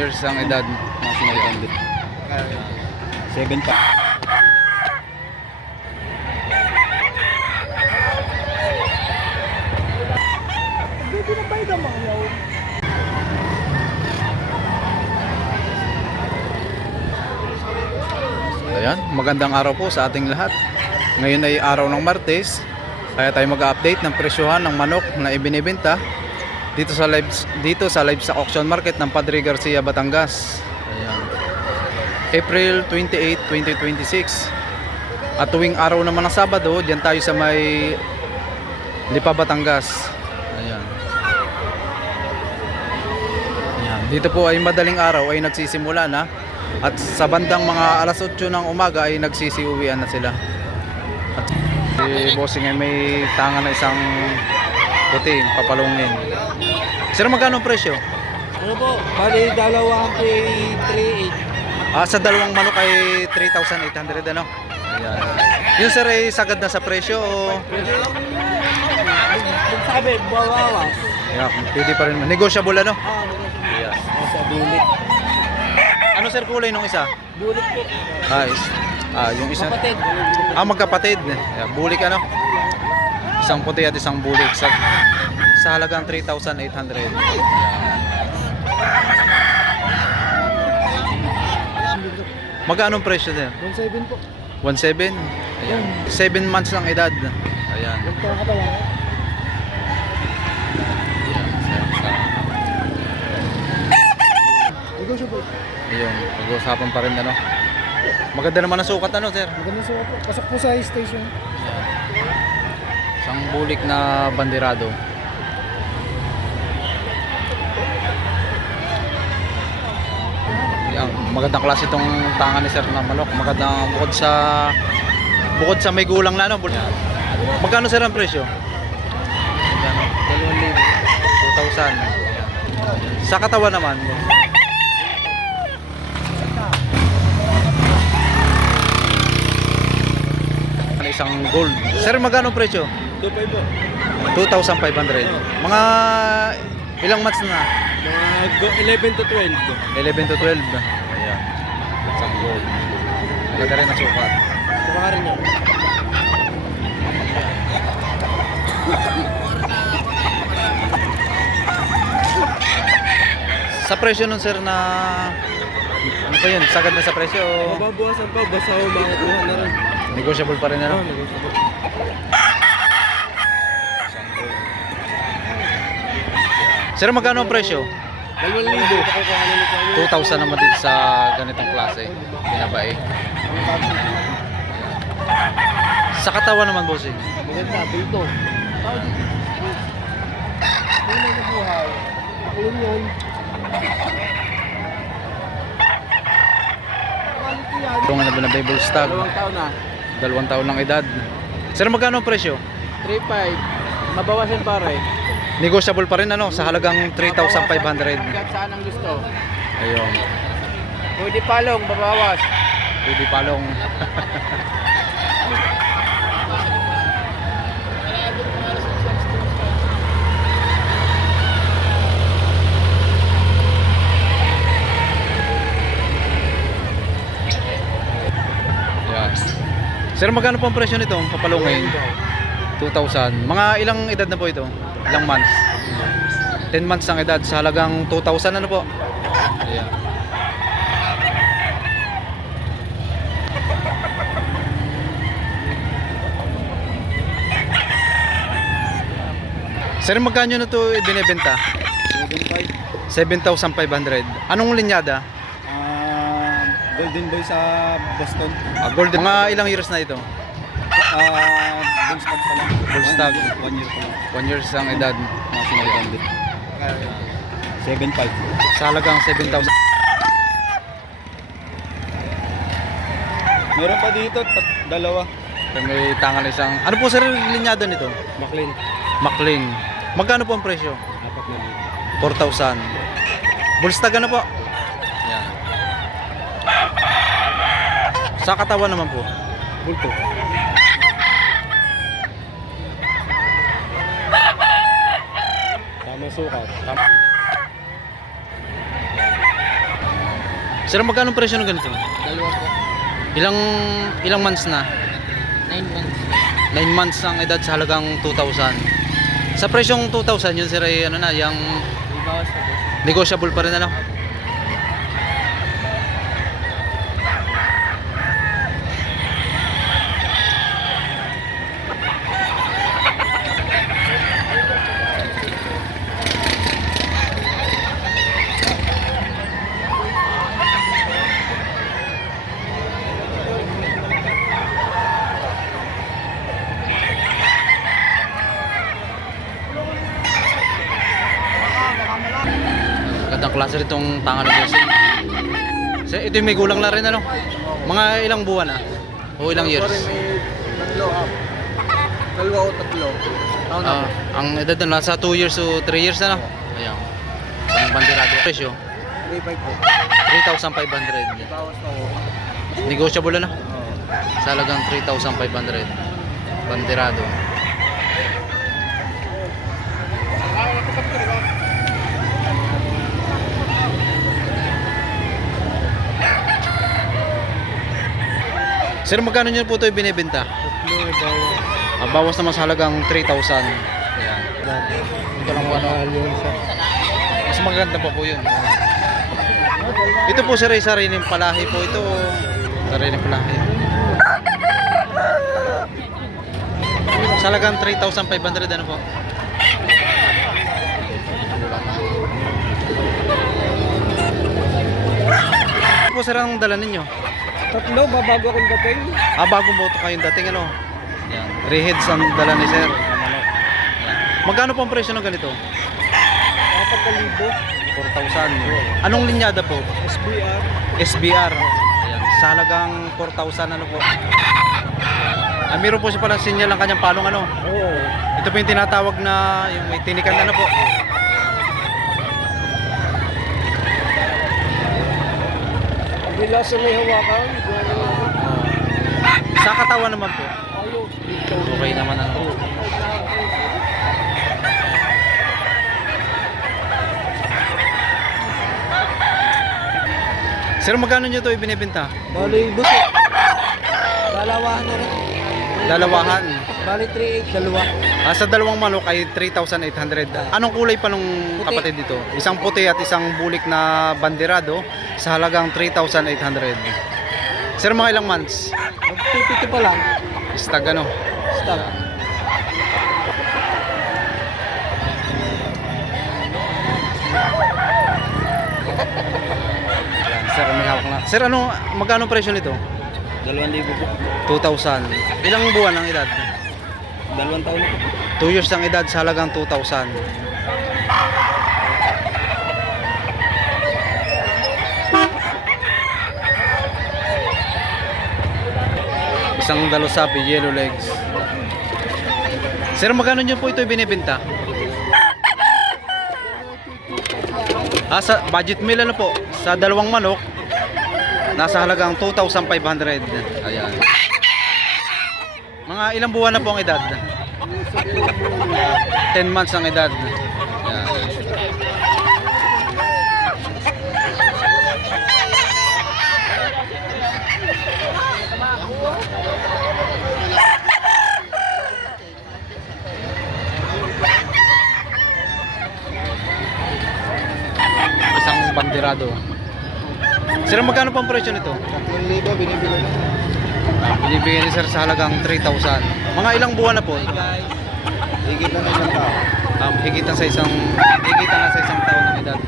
years ang edad. Mga sinagandit. 7 pa. Ayan, magandang araw po sa ating lahat. Ngayon ay araw ng Martes, kaya tayo mag-update ng presyohan ng manok na ibinibenta dito sa livestock auction market ng Padre Garcia, Batangas. Ayan. April 28, 2026. At tuwing araw naman ng Sabado, diyan tayo sa may Lipa, Batangas. Ayan. Ayan. Dito po ay madaling araw ay nagsisimula na. At sa bandang mga alas 8 ng umaga ay nagsisiuwian na sila. At si bossing ay may tanga na isang puti, papalungin. Sir, magkano ang presyo? Ano po? Bali, dalawang 3.8. Sa dalawang manok ay 3,800 ano? Ayan. Yun sir ay sagad na sa presyo o? Kung sabi, bawawas. Yeah, pwede pa rin. Negotiable ano? Yes. Sa bulit. Ano sir kulay nung isa? Bulit po. Yung isa. Kapatid. Magkapatid. Yeah, bulik ano? Isang puti at isang bulik sa halagang 3,800. Magkano ang presyo din? 1.7 po. 1.7. Ayan. 7 months lang edad. Ayan. Negotiable. Ayun, pag-uusapan pa rin ano. Maganda naman ang sukat ano, sir. Maganda sa po. Pasok po sa station. Ayan. Isang bulik na banderado. Ayan, magandang klase itong tanga ni sir na manok. Magandang bukod sa may gulang na ano. Ayan. Magkano sir ang presyo? Ayan, 2,000. Ayan. Sa katawan naman. Isang gold. Sir, magkano presyo? 2.5 po. 2,500. Mga ilang months na? Mga 11 to 12. 11 to 12. Ayan. Isang gold. Maganda rin ang sukat. Baka rin yun. Sa presyo nun sir na ano pa yun? Sagad na sa presyo o Mababawasan pa. Basta makukuha na rin. negotiable pa rin ano? Negotiable. Sir, magkano ang presyo? 2,000. 2,000 naman dito sa ganitong klase. Binabae. Sa katawan naman bossing. Maganda. Bulto. Kulay na buhay. Kulay yun. Ito nga na binabay stag. 2 taon na. 2 taon ng edad. Sir, magkano ang presyo? 3.5. Mabawasan pare. Negotiable pa rin ano sa halagang 3,500. Hanggang saan ang gusto. Ayun. Pwede palong, babawas. Pwede palong. Yan. Sir, magkano po ang presyo nito? Papalungin. 2,000. Mga ilang edad na po ito? Ilang months? 10 months ang edad sa halagang 2,000 ano po? Ayan. Sir, magkano na ito binibenta? 7,500. Anong linyada? Golden Boy sa Boston. Golden. Mga ilang years na ito? Bullstag pa lang. Bullstag. 1 year pa lang. 1 years ang edad. Mga sinagandit. 7.5. Sa halagang 7,000. Meron pa dito, dalawa. May tangan isang. Ano po sir linyada nito? McLean. McLean. Magkano po ang presyo? 4,000. Bullstag ano po? Yan. Sa katawan naman po. Bulto. Tama sukat. Sir, magkano presyo ng ganito? Dalawa po. Ilang months na? 9 months. 9 months ang edad sa halagang 2,000. Sa presyong 2,000, yun sir ay ano na, yung Ibawas na po. negotiable pa rin ano? Gandang klase rin itong tanga ni Jesse. So, ito yung may gulang na rin ano? Mga ilang buwan na? O ilang years? Dalawa o tatlo. Ang edad na nasa 2 years o 3 years na no? Ayan. Ang bandirado presyo, 3.5 po. 3,500. Ibawas na po. Negotiable na. Sa halagang 3,500. Bandirado. Sir, magkano nyo po ito binibenta? Tatlo, ibawas. Bawas naman sa halagang 3,000. Ayan. Ito lang po ano. Mas maganda pa po yun. Ito po sir ay sariling palahi po ito. Sariling palahi. Sa halagang 3,500 ano po? Ano po sir ang dala ninyo? Tatlo, babago akong dating. Bagong boto kayong dating ano? Yan. 3 heads ang dala ni sir. Magkano po ang presyo ng ganito? 4,000. 4,000. Anong linyada po? SBR. SBR. Ayan. Sa halagang 4,000 ano po? Meron po siya palang sinyal ng kanyang palong ano? Oo. Ito po yung tinatawag na yung may tinikan na ano po. Hindi lang sa may hawakan. Sa katawan naman po. Ayos. Okay naman ano. Sir, magkano nyo ito ibinibenta? Bali, buso. Dalawahan na rin. Dalawahan. Bali, 3.8. Dalawa. Sa dalawang manok ay 3,800. Anong kulay pa nung Puti. kapatid dito? Isang puti at isang bulik na bandirado sa halagang 3,800. Sir, mga ilang months? Magpipito pa lang. Stag ano? Stop. Yan, sir, may hawak na. Sir, ano, magkano presyo nito? 2,000 po. 2,000. Ilang buwan ang edad? 2 taon na po. 2 years ang edad sa halagang 2,000. Isang dalosapi, yellow legs. Sir, magkano nyo po ito binibenta? Sa budget meal ano po? Sa dalawang manok, nasa halagang 2,500. Ayan. Mga ilang buwan na po ang edad? 10 months ang edad. Ayan. Isang bandirado. Sir, magkano po ang presyo nito? 3,000 binibili na. Binibigyan ni sir sa halagang 3,000. Mga ilang buwan na po? Higit na isang tao. Higit na sa isang taon ng edad.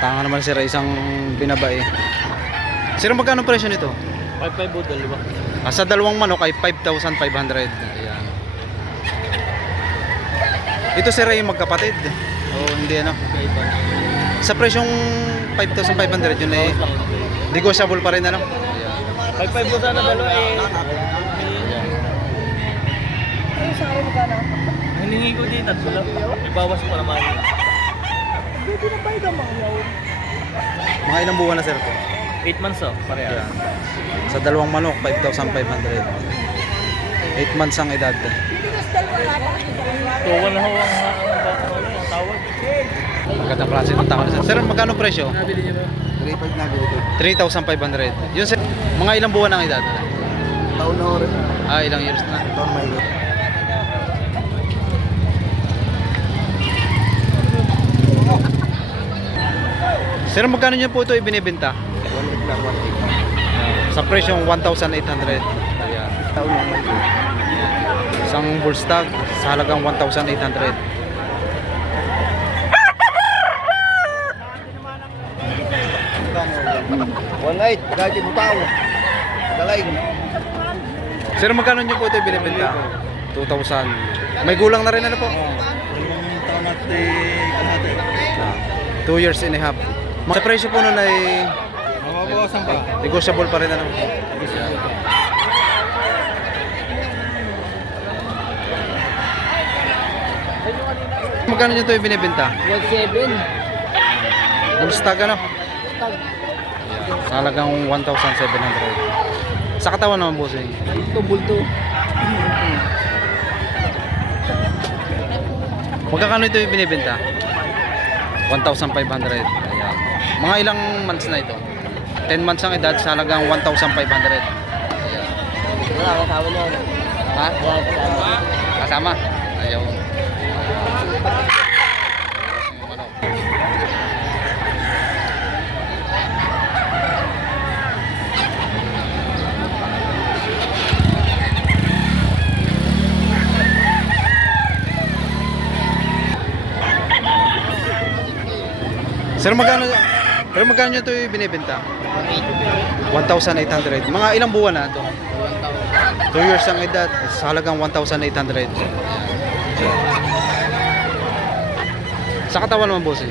Tanga naman sir, isang binabae. Sir, magkano ang presyo nito? 5.5 o dalawa. Sa dalawang manok ay 5,500. Ayan. Ito sir ay magkapatid. O hindi ano? Sa presyong 5,500 yun ay negotiable pa rin ano? Ayan. 5.5 po sana dalawa eh. Hiningi ko din at sila. Ibawas pa naman. Mga ilang buwan na sir to? 8 months oh, pareha. Ayan. Sa dalawang manok, 5,500. 8 months ang edad. Tuwan na ho ang tawag. Magandang klase ng tao. Sir, magkano presyo? 3.5 na dito. 3,500. Yun sir, mga ilang buwan ang edad? Taon na rin. Ilang years na. Taon may Sir, magkano niyo po ito ibinibenta? 1.8 lang, 1.8. Sa presyong 1,800. Ayan. Taon na may Isang bullstag sa halagang 1,800. One-eight, kahit mo tao. Dalay. Sir, magkano niyo po ito ibinibenta? 2,000. May gulang na rin ano po? Taon natin. 2 years and a half. Sa presyo po nun ay Mababawasan pa. negotiable pa rin ano? Magkano niyo ito ibinibenta? 1.7. Bullstag ano? Sa halagang 1,700. Sa katawan naman bossing. Bulto. Magkano ito yung binibenta? 1,500. Ayan. Mga ilang months na ito? 10 months ang edad sa halagang 1,500. Ayan. Wala, kasama niya. Ha? Wala, kasama. Kasama? Ayaw. Sir, magkano nyo ito yung binibenta? 1,800. Mga ilang buwan na ito? 2 years ang edad sa halagang 1,800. Sa katawan naman boss eh.